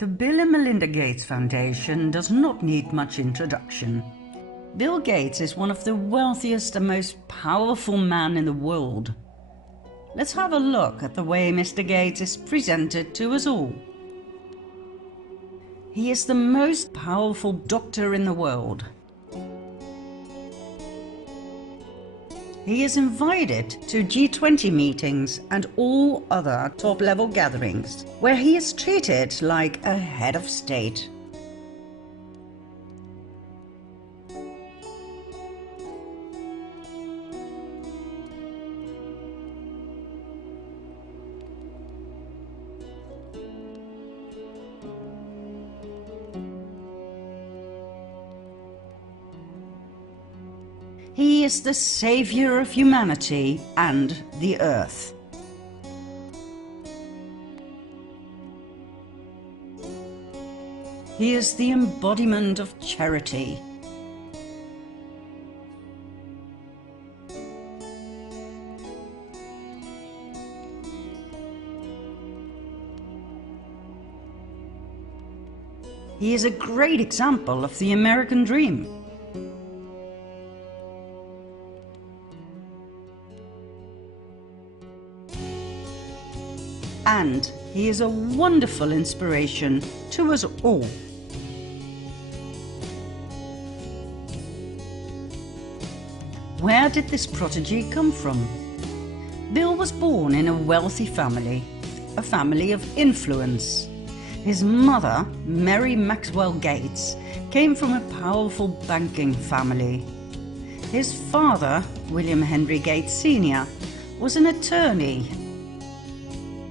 The Bill and Melinda Gates Foundation does not need much introduction. Bill Gates is one of the wealthiest and most powerful men in the world. Let's have a look at the way Mr. Gates is presented to us all. He is the most powerful doctor in the world. He is invited to G20 meetings and all other top-level gatherings, where he is treated like a head of state. He is the savior of humanity and the earth. He is the embodiment of charity. He is a great example of the American dream. And he is a wonderful inspiration to us all. Where did this prodigy come from? Bill was born in a wealthy family, a family of influence. His mother, Mary Maxwell Gates, came from a powerful banking family. His father, William Henry Gates Sr., was an attorney.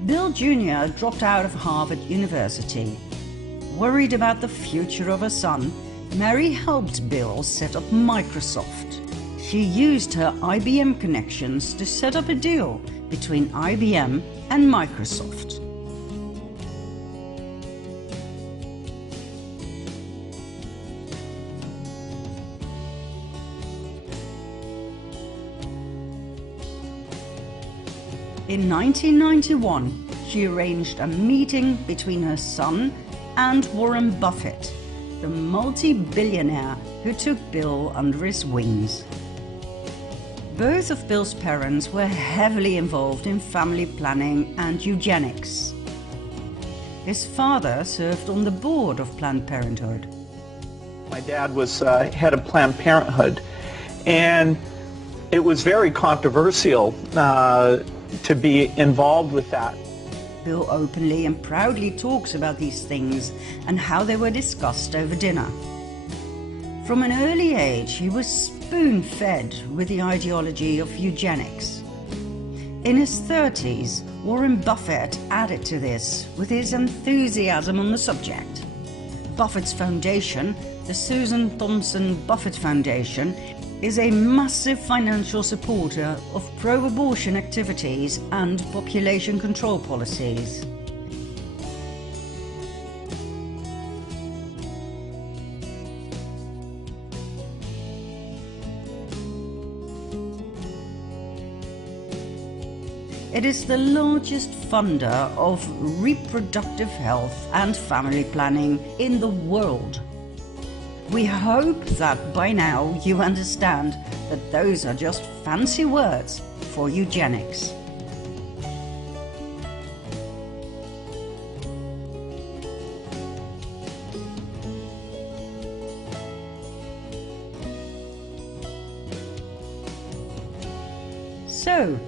Bill Jr. dropped out of Harvard University. Worried about the future of her son, Mary helped Bill set up Microsoft. She used her IBM connections to set up a deal between IBM and Microsoft. In 1991, she arranged a meeting between her son and Warren Buffett, the multi-billionaire who took Bill under his wings. Both of Bill's parents were heavily involved in family planning and eugenics. His father served on the board of Planned Parenthood. My dad was head of Planned Parenthood, and it was very controversial to be involved with that. Bill openly and proudly talks about these things and how they were discussed over dinner. From an early age, he was spoon-fed with the ideology of eugenics. In his 30s, Warren Buffett added to this with his enthusiasm on the subject. Buffett's foundation, the Susan Thompson Buffett Foundation, is a massive financial supporter of pro-abortion activities and population control policies. It is the largest funder of reproductive health and family planning in the world. We hope that by now you understand that those are just fancy words for eugenics. So,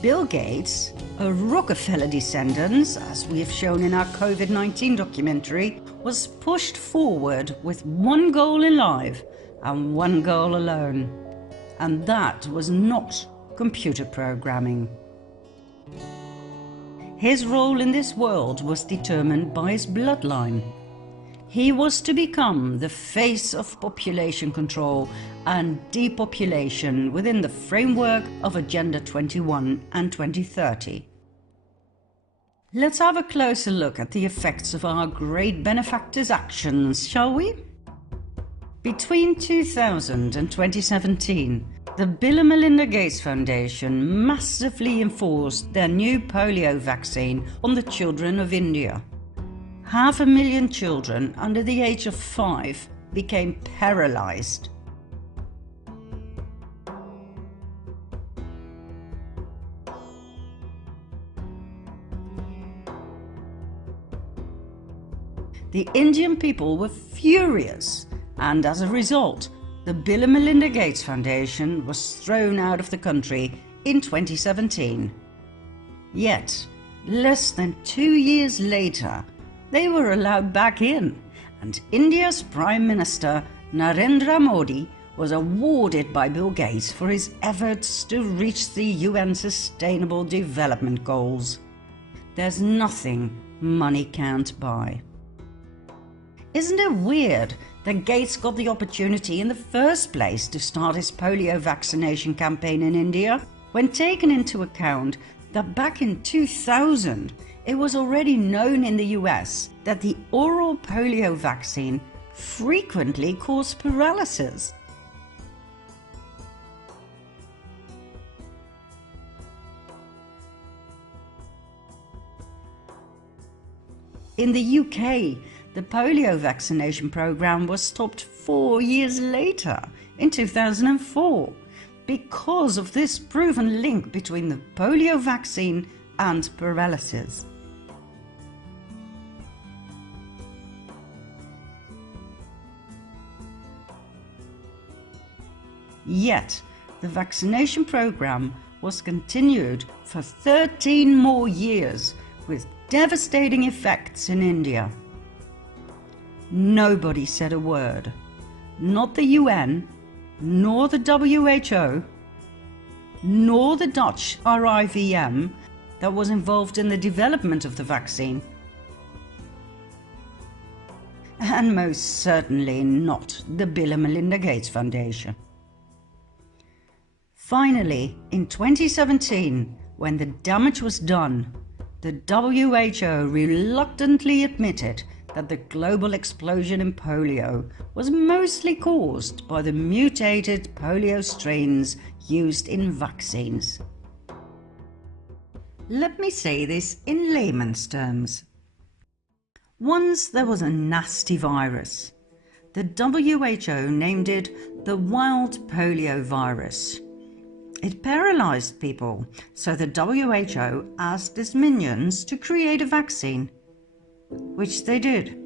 Bill Gates, a Rockefeller descendant, as we have shown in our COVID-19 documentary, was pushed forward with one goal in life and one goal alone, and that was not computer programming. His role in this world was determined by his bloodline. He was to become the face of population control and depopulation within the framework of Agenda 21 and 2030. Let's have a closer look at the effects of our great benefactor's actions, shall we? Between 2000 and 2017, the Bill and Melinda Gates Foundation massively enforced their new polio vaccine on the children of India. 500,000 children under the age of 5 became paralyzed. The Indian people were furious, and as a result, the Bill and Melinda Gates Foundation was thrown out of the country in 2017. Yet, less than 2 years later, they were allowed back in, and India's Prime Minister Narendra Modi was awarded by Bill Gates for his efforts to reach the UN Sustainable Development Goals. There's nothing money can't buy. Isn't it weird that Gates got the opportunity in the first place to start his polio vaccination campaign in India, when taken into account that back in 2000 it was already known in the US that the oral polio vaccine frequently caused paralysis? In the UK, the polio vaccination program was stopped 4 years later, in 2004, because of this proven link between the polio vaccine and paralysis. Yet, the vaccination program was continued for 13 more years with devastating effects in India. Nobody said a word, not the UN, nor the WHO, nor the Dutch RIVM that was involved in the development of the vaccine. And most certainly not the Bill and Melinda Gates Foundation. Finally, in 2017, when the damage was done, the WHO reluctantly admitted that the global explosion in polio was mostly caused by the mutated polio strains used in vaccines. Let me say this in layman's terms. Once there was a nasty virus. The WHO named it the wild polio virus. It paralyzed people, so the WHO asked its minions to create a vaccine, which they did.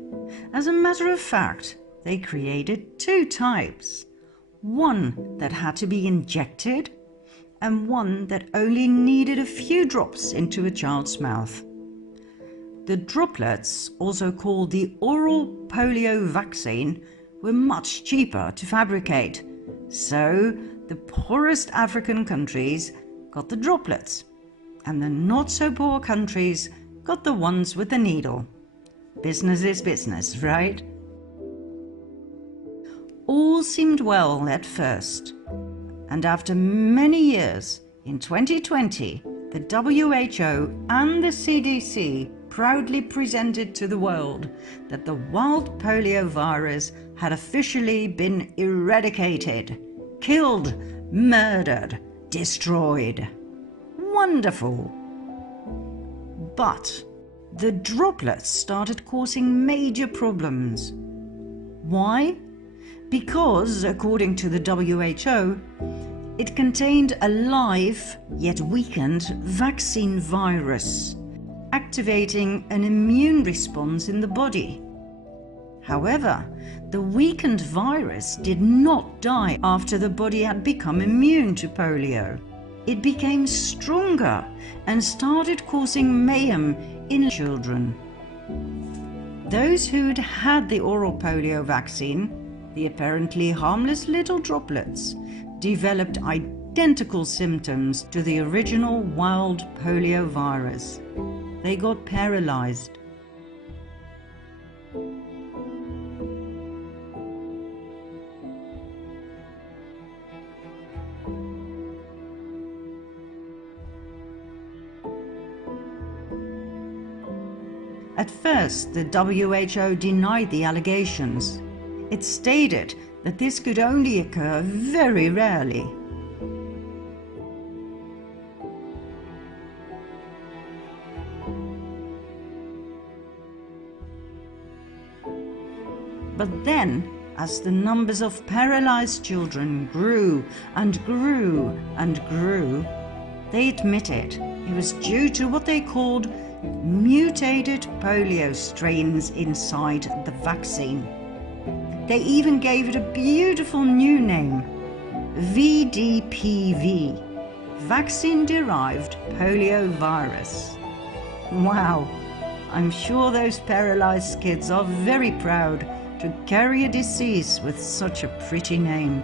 As a matter of fact, they created 2 types, one that had to be injected and one that only needed a few drops into a child's mouth. The droplets, also called the oral polio vaccine, were much cheaper to fabricate, so the poorest African countries got the droplets, and the not-so-poor countries got the ones with the needle. Business is business, right? All seemed well at first, and after many years, in 2020, the WHO and the CDC proudly presented to the world that the wild polio virus had officially been eradicated, killed, murdered, destroyed. Wonderful! But the droplets started causing major problems. Why? Because, according to the WHO, it contained a live, yet weakened, vaccine virus, activating an immune response in the body. However, the weakened virus did not die after the body had become immune to polio. It became stronger and started causing mayhem in children. Those who'd had the oral polio vaccine, the apparently harmless little droplets, developed identical symptoms to the original wild polio virus. They got paralyzed. At first, the WHO denied the allegations. It stated that this could only occur very rarely. But then, as the numbers of paralyzed children grew and grew and grew, they admitted it was due to what they called mutated polio strains inside the vaccine. They even gave it a beautiful new name, VDPV, vaccine-derived poliovirus. Wow, I'm sure those paralyzed kids are very proud to carry a disease with such a pretty name.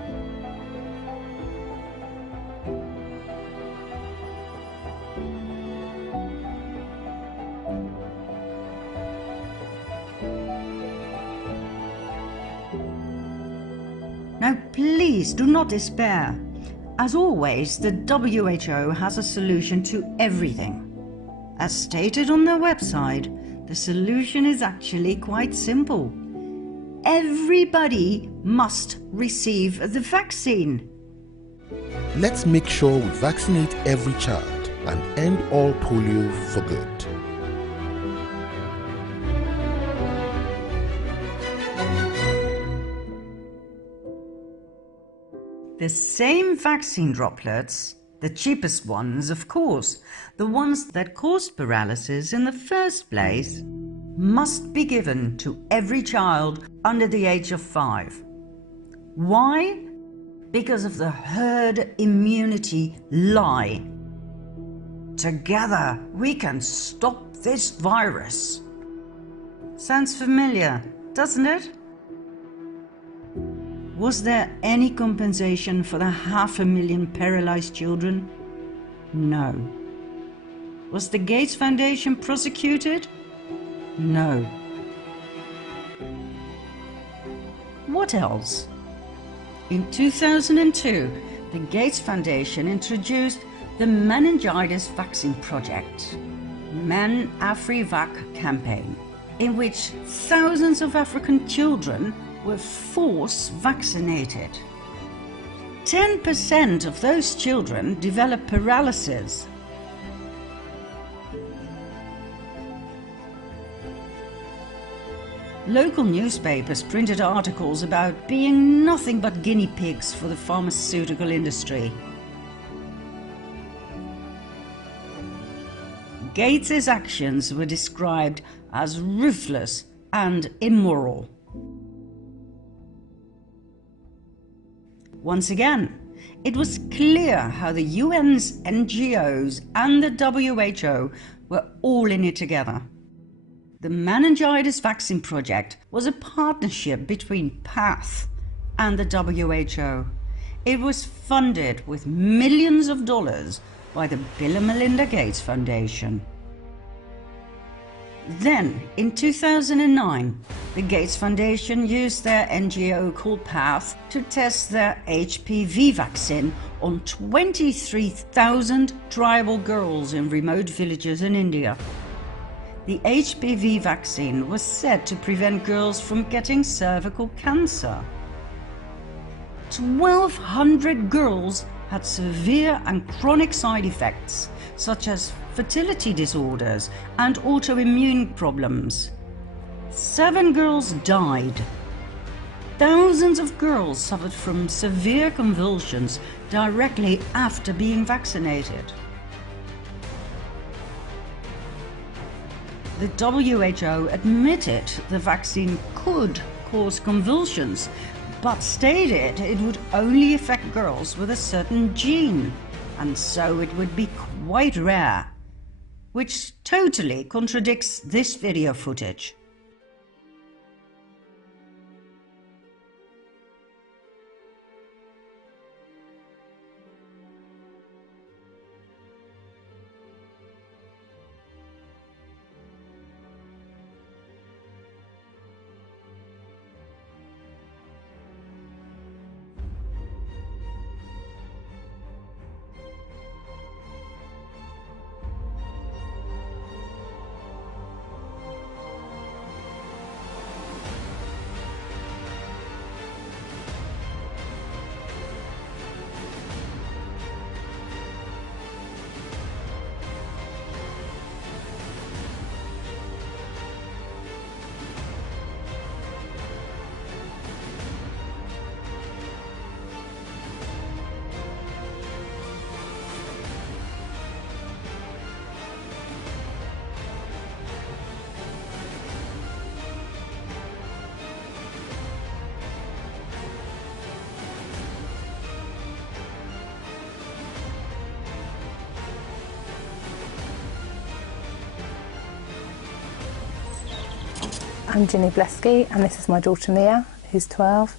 Now please do not despair. As always, the WHO has a solution to everything. As stated on their website, the solution is actually quite simple. Everybody must receive the vaccine. Let's make sure we vaccinate every child and end all polio for good. The same vaccine droplets, the cheapest ones of course, the ones that caused paralysis in the first place, must be given to every child under the age of 5. Why? Because of the herd immunity lie. Together we can stop this virus. Sounds familiar, doesn't it? Was there any compensation for the 500,000 paralyzed children? No. Was the Gates Foundation prosecuted? No. What else? In 2002, the Gates Foundation introduced the Meningitis Vaccine Project, Men-Afri-Vac campaign, in which thousands of African children were force vaccinated. 10% of those children developed paralysis. Local newspapers printed articles about being nothing but guinea pigs for the pharmaceutical industry. Gates's actions were described as ruthless and immoral. Once again, it was clear how the UN's NGOs and the WHO were all in it together. The Meningitis Vaccine Project was a partnership between PATH and the WHO. It was funded with millions of dollars by the Bill and Melinda Gates Foundation. Then, in 2009, the Gates Foundation used their NGO called PATH to test their HPV vaccine on 23,000 tribal girls in remote villages in India. The HPV vaccine was said to prevent girls from getting cervical cancer. 1,200 girls had severe and chronic side effects, such as fertility disorders and autoimmune problems. 7 girls died. Thousands of girls suffered from severe convulsions directly after being vaccinated. The WHO admitted the vaccine could cause convulsions, but stated it would only affect girls with a certain gene, and so it would be quite rare, which totally contradicts this video footage. I'm Ginny Blesky, and this is my daughter Mia, who's 12.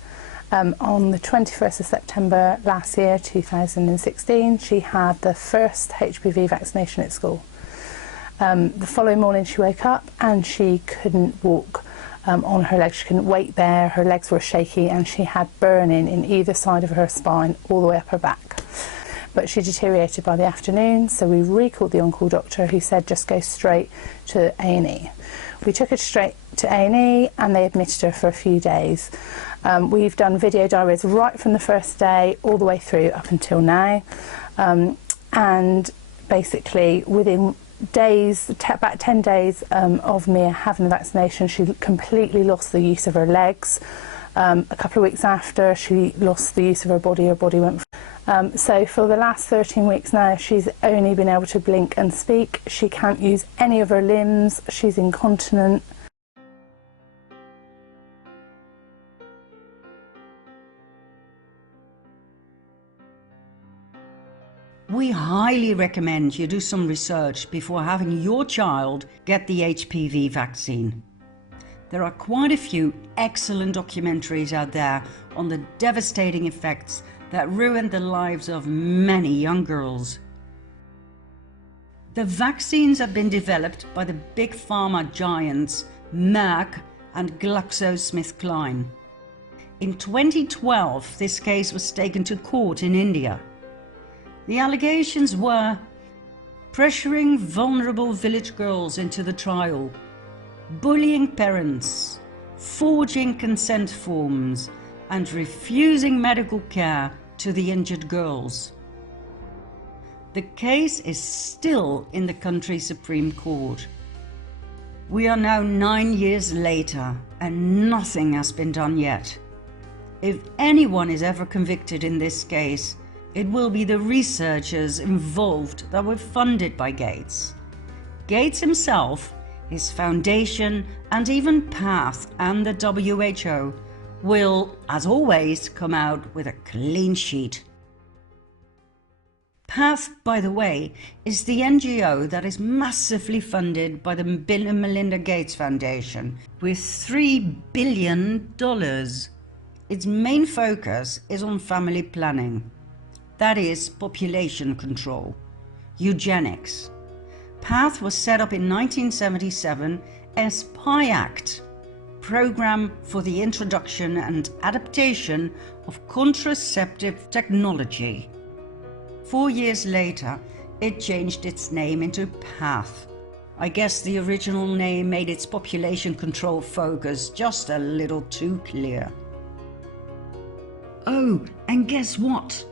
On the 21st of September last year, 2016, she had the first HPV vaccination at school. The following morning she woke up and she couldn't walk on her legs, she couldn't wait there, her legs were shaky, and she had burning in either side of her spine all the way up her back. But she deteriorated by the afternoon, so we recalled the on-call doctor, who said just go straight to A&E. We took her straight to A&E and they admitted her for a few days. We've done video diaries right from the first day all the way through up until now, and basically within days, about 10 days of Mia having the vaccination, she completely lost the use of her legs. A couple of weeks after, she lost the use of her body went. So for the last 13 weeks now, she's only been able to blink and speak. She can't use any of her limbs. She's incontinent. We highly recommend you do some research before having your child get the HPV vaccine. There are quite a few excellent documentaries out there on the devastating effects that ruined the lives of many young girls. The vaccines have been developed by the big pharma giants Merck and GlaxoSmithKline. In 2012, this case was taken to court in India. The allegations were pressuring vulnerable village girls into the trial, bullying parents, forging consent forms, and refusing medical care to the injured girls. The case is still in the country's Supreme Court. We are now 9 years later and nothing has been done yet. If anyone is ever convicted in this case, it will be the researchers involved that were funded by Gates. Gates himself, his foundation, and even PATH and the WHO will, as always, come out with a clean sheet. PATH, by the way, is the NGO that is massively funded by the Bill and Melinda Gates Foundation with $3 billion. Its main focus is on family planning. That is population control, eugenics. PATH was set up in 1977 as PIACT, Program for the Introduction and Adaptation of Contraceptive Technology. 4 years later, it changed its name into PATH. I guess the original name made its population control focus just a little too clear. Oh, and guess what?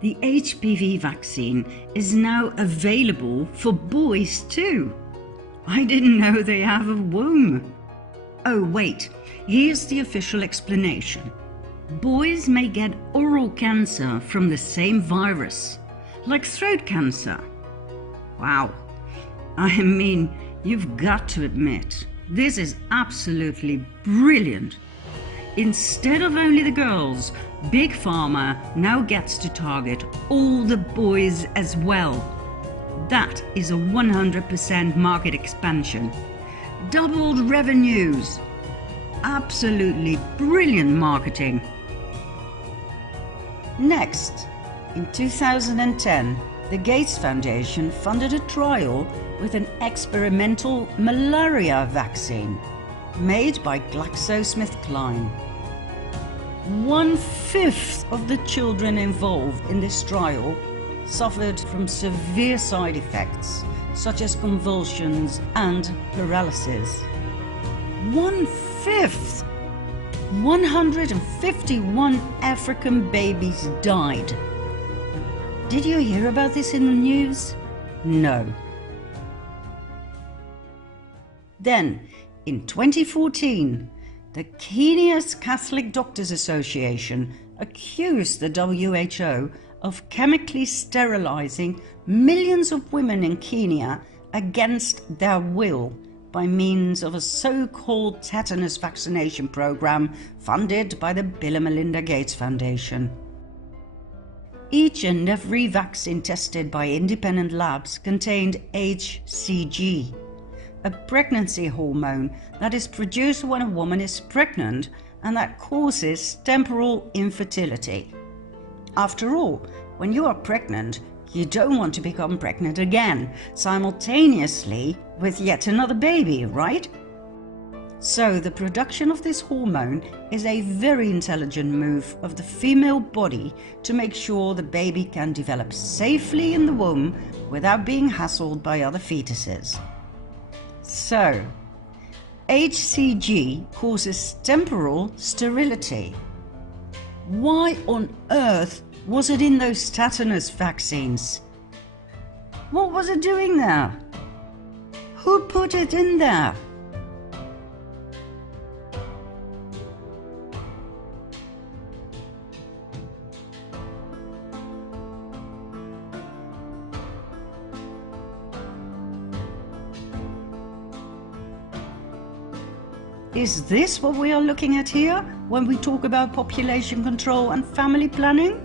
The HPV vaccine is now available for boys too. I didn't know they have a womb. Oh wait, here's the official explanation. Boys may get oral cancer from the same virus, like throat cancer. Wow. I mean, you've got to admit, this is absolutely brilliant. Instead of only the girls, Big Pharma now gets to target all the boys as well. That is a 100% market expansion. Doubled revenues. Absolutely brilliant marketing. Next, in 2010, the Gates Foundation funded a trial with an experimental malaria vaccine made by GlaxoSmithKline. 1/5 of the children involved in this trial suffered from severe side effects, such as convulsions and paralysis. 1/5! 151 African babies died. Did you hear about this in the news? No. Then, in 2014, the Kenya's Catholic Doctors Association accused the WHO of chemically sterilizing millions of women in Kenya against their will by means of a so-called tetanus vaccination program funded by the Bill and Melinda Gates Foundation. Each and every vaccine tested by independent labs contained HCG, a pregnancy hormone that is produced when a woman is pregnant and that causes temporal infertility. After all, when you are pregnant, you don't want to become pregnant again, simultaneously with yet another baby, right? So the production of this hormone is a very intelligent move of the female body to make sure the baby can develop safely in the womb without being hassled by other fetuses. So, HCG causes temporal sterility. Why on earth was it in those tetanus vaccines? What was it doing there? Who put it in there? Is this what we are looking at here when we talk about population control and family planning?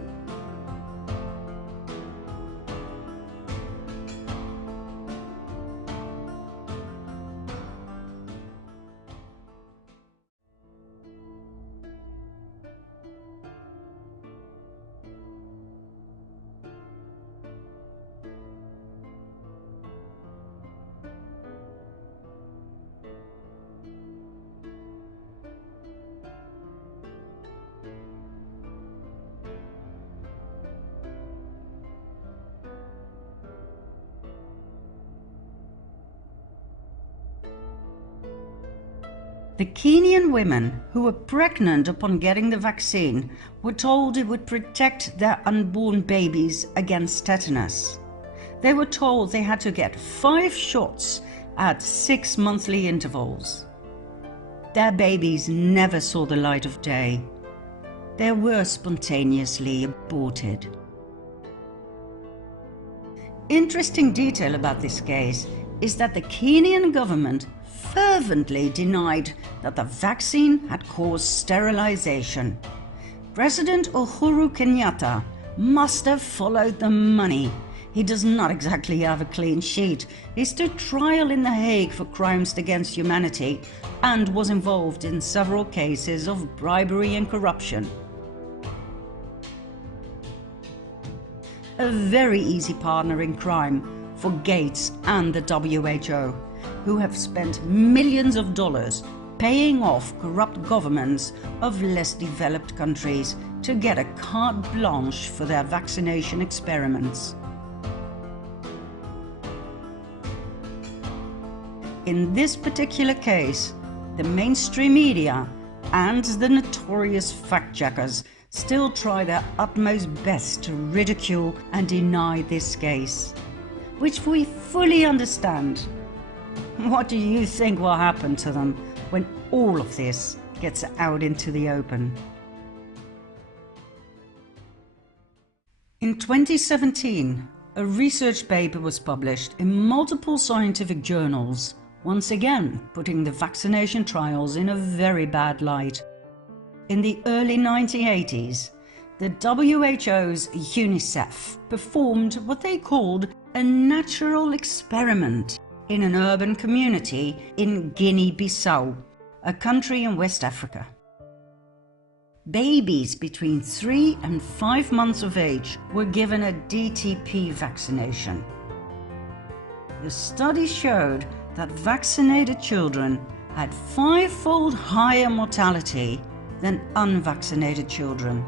The Kenyan women who were pregnant upon getting the vaccine were told it would protect their unborn babies against tetanus. They were told they had to get 5 shots at 6 monthly intervals. Their babies never saw the light of day. They were spontaneously aborted. Interesting detail about this case is that the Kenyan government fervently denied that the vaccine had caused sterilization. President Uhuru Kenyatta must have followed the money. He does not exactly have a clean sheet. He stood trial in The Hague for crimes against humanity and was involved in several cases of bribery and corruption. A very easy partner in crime for Gates and the WHO, who have spent millions of dollars paying off corrupt governments of less developed countries to get a carte blanche for their vaccination experiments. In this particular case, the mainstream media and the notorious fact-checkers still try their utmost best to ridicule and deny this case, which we fully understand. What do you think will happen to them when all of this gets out into the open? In 2017, a research paper was published in multiple scientific journals, once again putting the vaccination trials in a very bad light. In the early 1980s, the WHO's UNICEF performed what they called a natural experiment in an urban community in Guinea-Bissau, a country in West Africa. Babies between 3 and 5 months of age were given a DTP vaccination. The study showed that vaccinated children had 5-fold higher mortality than unvaccinated children.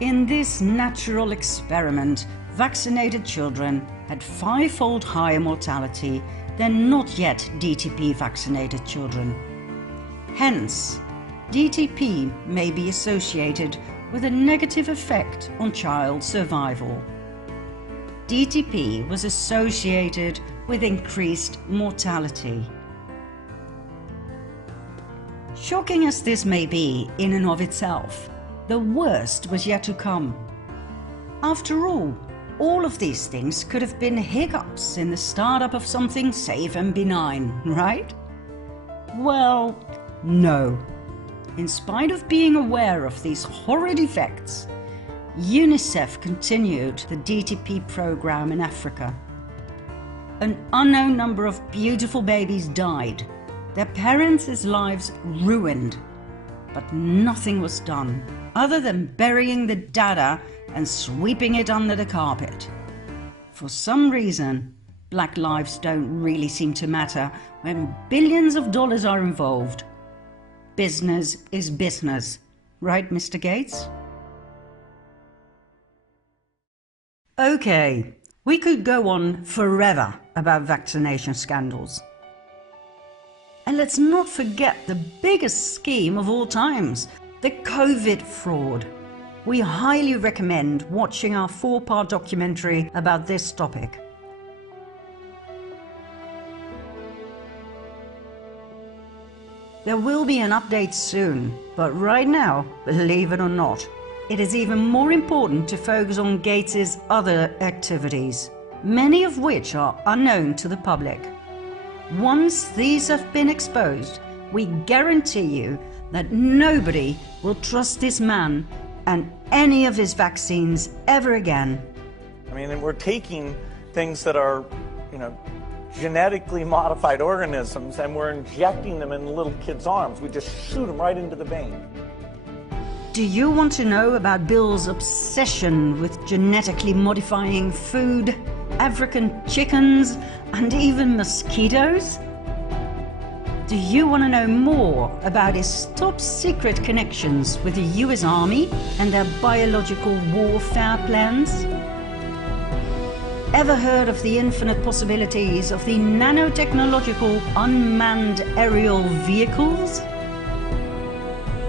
In this natural experiment, vaccinated children had 5-fold higher mortality than not yet DTP vaccinated children. Hence, DTP may be associated with a negative effect on child survival. DTP was associated with increased mortality. Shocking as this may be in and of itself, the worst was yet to come. After all of these things could have been hiccups in the startup of something safe and benign, right? Well, no. In spite of being aware of these horrid effects, UNICEF continued the DTP program in Africa. An unknown number of beautiful babies died, their parents' lives ruined, but nothing was done other than burying the data and sweeping it under the carpet. For some reason, black lives don't really seem to matter when billions of dollars are involved. Business is business, right, Mr. Gates? Okay, we could go on forever about vaccination scandals. And let's not forget the biggest scheme of all times, the COVID fraud. We highly recommend watching our 4-part documentary about this topic. There will be an update soon, but right now, believe it or not, it is even more important to focus on Gates's other activities, many of which are unknown to the public. Once these have been exposed, we guarantee you that nobody will trust this man and any of his vaccines ever again. I mean, and we're taking things that are, genetically modified organisms, and we're injecting them in little kids' arms. We just shoot them right into the vein. Do you want to know about Bill's obsession with genetically modifying food, African chickens, and even mosquitoes? Do you want to know more about his top-secret connections with the US Army and their biological warfare plans? Ever heard of the infinite possibilities of the nanotechnological unmanned aerial vehicles?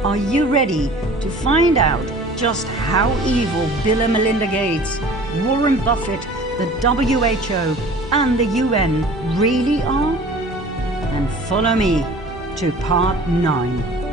Are you ready to find out just how evil Bill and Melinda Gates, Warren Buffett, the WHO and the UN really are? Then follow me to part 9.